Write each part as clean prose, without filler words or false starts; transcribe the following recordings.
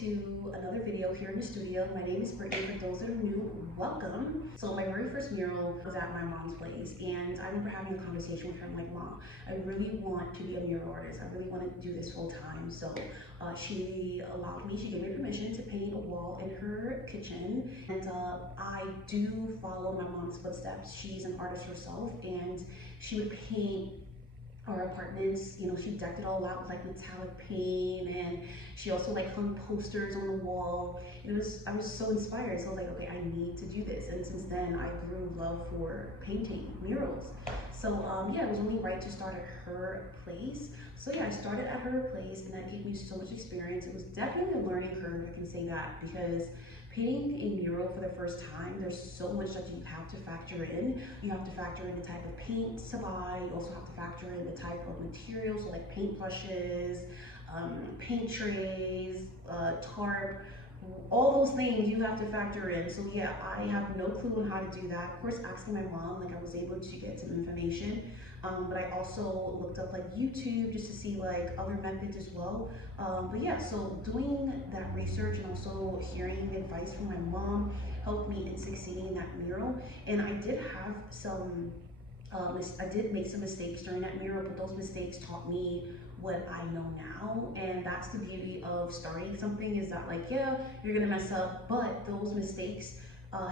to another video here in the studio. My name is Brittany. For those that are new, welcome. So my very first mural was at my mom's place, and I remember having a conversation with her. I'm like, Mom, I really want to be a mural artist. I really want to do this full time. So she allowed me, she gave me permission to paint a wall in her kitchen. And I do follow my mom's footsteps. She's an artist herself, and she would paint our apartments. You know, she decked it all out with like metallic paint, and she also like hung posters on the wall. I was so inspired. So I was like, okay, I need to do this. And since then I grew love for painting murals. So yeah, it was only right to start at her place. So yeah, I started at her place, and that gave me so much experience. It was definitely a learning curve, I can say that, because painting a mural for the first time, there's so much that you have to factor in. You have to factor in the type of paint to buy. You also have to factor in the type of materials, so like paint brushes, paint trays, tarp, all those things you have to factor in. So yeah, I have no clue on how to do that. Of course, asking my mom, like I was able to get some information. But I also looked up like YouTube just to see like other methods as well. But yeah, so doing that research and also hearing advice from my mom helped me in succeeding in that mural. And I did have some, I did make some mistakes during that mural, but those mistakes taught me what I know now. And that's the beauty of starting something, is that like, yeah, you're gonna mess up, but those mistakes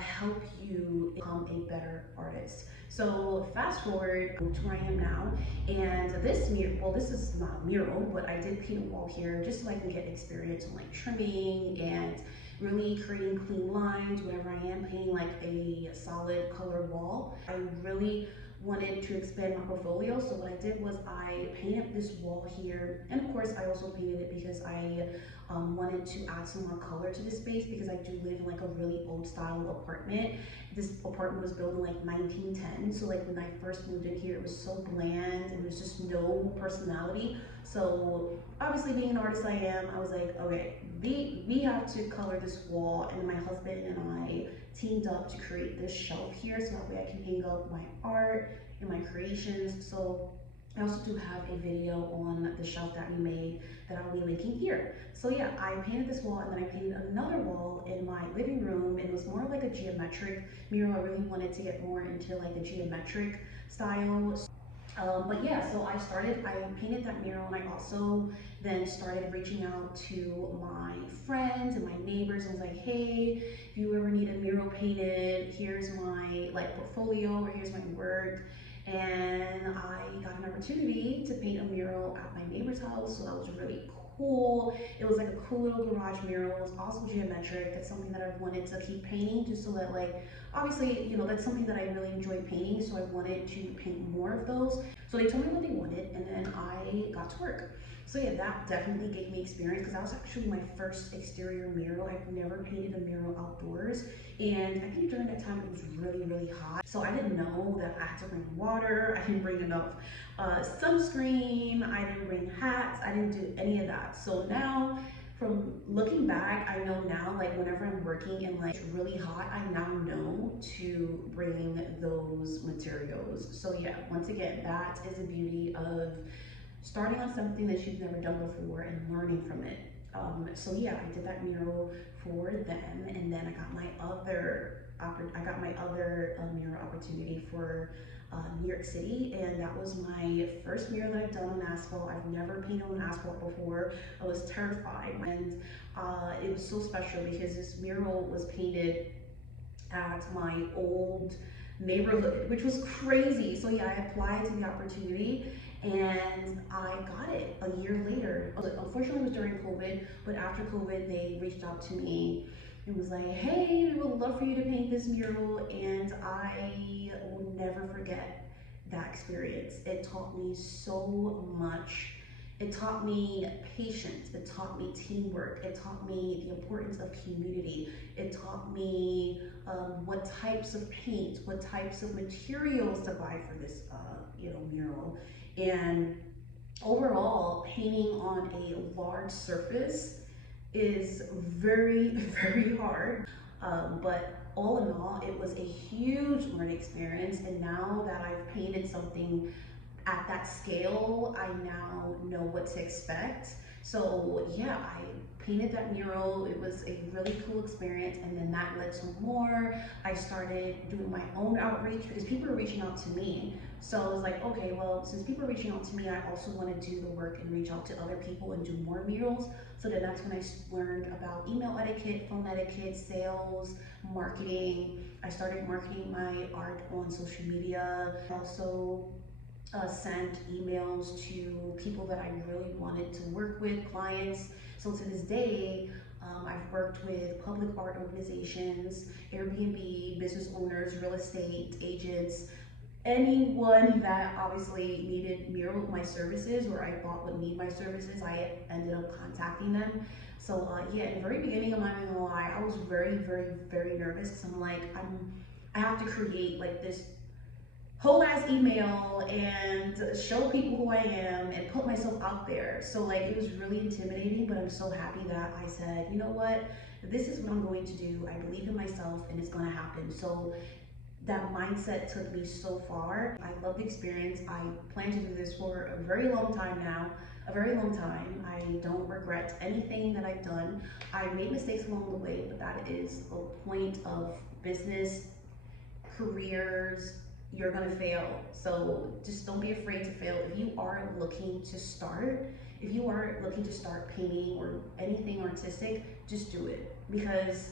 help you become a better artist. So fast forward to where I am now, and this mural, well, this is not a mural, but I did paint a wall here just so I can get experience on like trimming and really creating clean lines whenever I am painting like a solid colored wall. I really wanted to expand my portfolio, so what I did was I painted this wall here, and of course I also painted it because I wanted to add some more color to the space, because I do live in like a really old style apartment. This apartment was built in like 1910, so like when I first moved in here, it was so bland and there was just no personality. So obviously, being an artist I am, I was like, okay, we have to color this wall, and my husband and I teamed up to create this shelf here, so that way I can hang up my art and my creations. So I also do have a video on the shelf that we made that I'll be linking here. So yeah, I painted this wall, and then I painted another wall in my living room. It was more like a geometric mural. I really wanted to get more into like the geometric style. But yeah, so I painted that mural, and I also then started reaching out to my friends and my neighbors and was like, hey, if you ever need a mural painted, here's my like portfolio, or here's my work. And I got an opportunity to paint a mural at my neighbor's house, so that was really cool. It was like a cool little garage mural. It was also geometric. That's something that I wanted to keep painting, just so that like, obviously, you know, that's something that I really enjoy painting, so I wanted to paint more of those. So they told me what they wanted, and then I got to work. So yeah, that definitely gave me experience, because that was actually my first exterior mural. I've never painted a mural outdoors, and I think during that time it was really, really hot. So I didn't know that I had to bring water. I didn't bring enough sunscreen. I didn't bring hats. I didn't do any of that. So now, from looking back, I know now, like whenever I'm working and like it's really hot, I now know to bring those materials. So yeah, once again, that is the beauty of starting on something that you've never done before and learning from it. So yeah, I did that mural for them, and then I got my other mural opportunity for New York City, and that was my first mural that I've done on asphalt. I've never painted on asphalt before. I was terrified, and it was so special because this mural was painted at my old neighborhood, which was crazy. So yeah, I applied to the opportunity, and I got it a year later. Unfortunately, it was during COVID, but after COVID, they reached out to me and was like, hey, we would love for you to paint this mural. And I will never forget that experience. It taught me so much. It taught me patience. It taught me teamwork. It taught me the importance of community. It taught me what types of paint, what types of materials to buy for this mural. And overall, painting on a large surface is very, very hard. But all in all, it was a huge learning experience. And now that I've painted something at that scale, I now know what to expect. So yeah, I painted that mural. It was a really cool experience, and then that led to more. I started doing my own outreach because people were reaching out to me. So I was like, okay, well, since people are reaching out to me, I also want to do the work and reach out to other people and do more murals. So then that's when I learned about email etiquette, phone etiquette, sales, marketing. I started marketing my art on social media. Also sent emails to people that I really wanted to work with, clients. So to this day, I've worked with public art organizations, Airbnb, business owners, real estate agents, anyone that obviously needed my services or I thought would need my services. I ended up contacting them. So yeah, in the very beginning, I'm not even gonna lie, I was very nervous because I'm like, I have to create like this whole ass email and show people who I am and put myself out there. So like it was really intimidating, but I'm so happy that I said, you know what, this is what I'm going to do. I believe in myself and it's gonna happen. So that mindset took me so far. I love the experience. I plan to do this for a very long time now, a very long time. I don't regret anything that I've done. I made mistakes along the way, but that is a point of business, careers. You're gonna fail. So just don't be afraid to fail. If you are looking to start, if you are looking to start painting or anything artistic, just do it. Because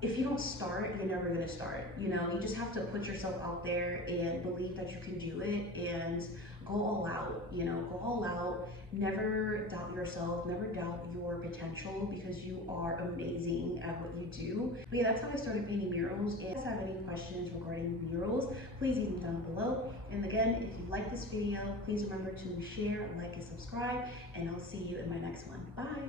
if you don't start, you're never gonna start. You know, you just have to put yourself out there and believe that you can do it and go all out, you know, go all out. Never doubt yourself, never doubt your potential because you are amazing at what you do. But yeah, that's how I started painting murals. And if you guys have any questions regarding murals, please leave them down below. And again, if you like this video, please remember to share, like, and subscribe, and I'll see you in my next one. Bye.